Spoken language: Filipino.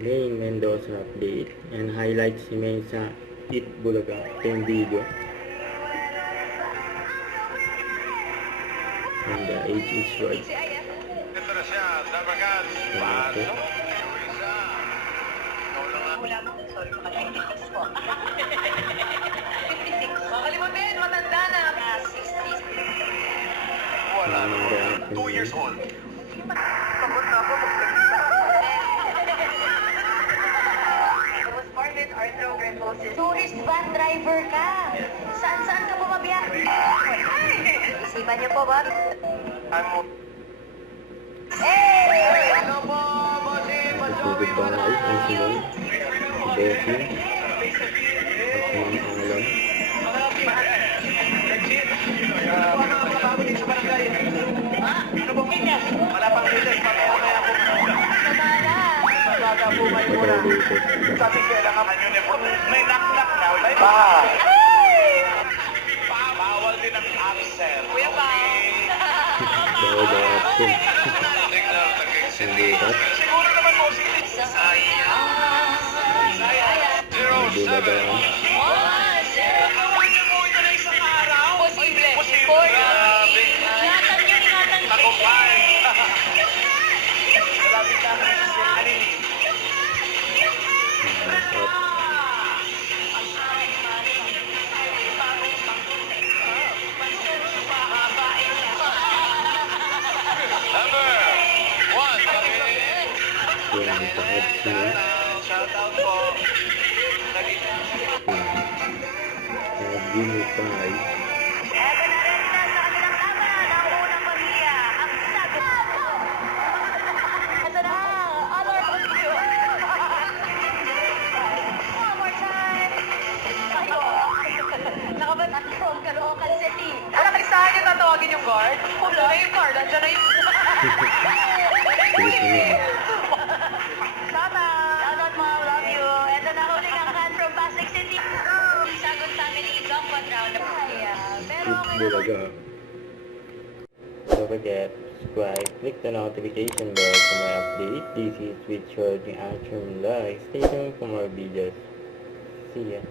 Lane Mendoza update and highlights si Mesa It Bulaga Tendido and the age is right. Ito na siya, Dabagan. Okay. Wala mo, sorry, mga 96 po. 56. Makalimutin, matanda na. 60. Wala Ano naman. reaction 2 years niya? old. Pagod na ako, was born with arthrogryposis. Tourist van driver ka. Saan-saan ka bumabiyahe? Isipan niyo po ba? Hey! Hello po, bossing! Nasugod ba nga ay ang Simon, si Bessie, at mga pangalan. Wala pang bilis, mamaya po. Baga po kayo muna. Sabi kailangan ang uniform. May knock-knock na. Bawal din ang absent. Kuya pa. Bawal daw absent. Hindi kat. Siguro naman po, sayang. Nagbuladaan. Gawin niyo po ito na isang araw. Posible. Posible. Grabe. Ingatan niyo, ingatan niyo. Tagumpay. Malapit na kami sa Anini. Number 1. Yun, ang tahad siya. Shout out po. Nag-gimmick pa ay. Eto na rin na sa kanilang laban ang unang pamilya, ang sagot. Ito na, honor to you. One more time. Ayo. Nakabatak ko ang Caloocan City. Ano, kalisahan niyo tatawagin yung guard? Wala na yung guard, andyan na yung... Tulis na yun. Tama. Shoutout mo, love you. Ito na huling ang kan from Pasig City. Sagot sa amin ni John Round. Pero It Bulaga. Don't forget, subscribe, click the notification bell for my update. This is with George Archer Live. Stay tuned for more videos. See ya.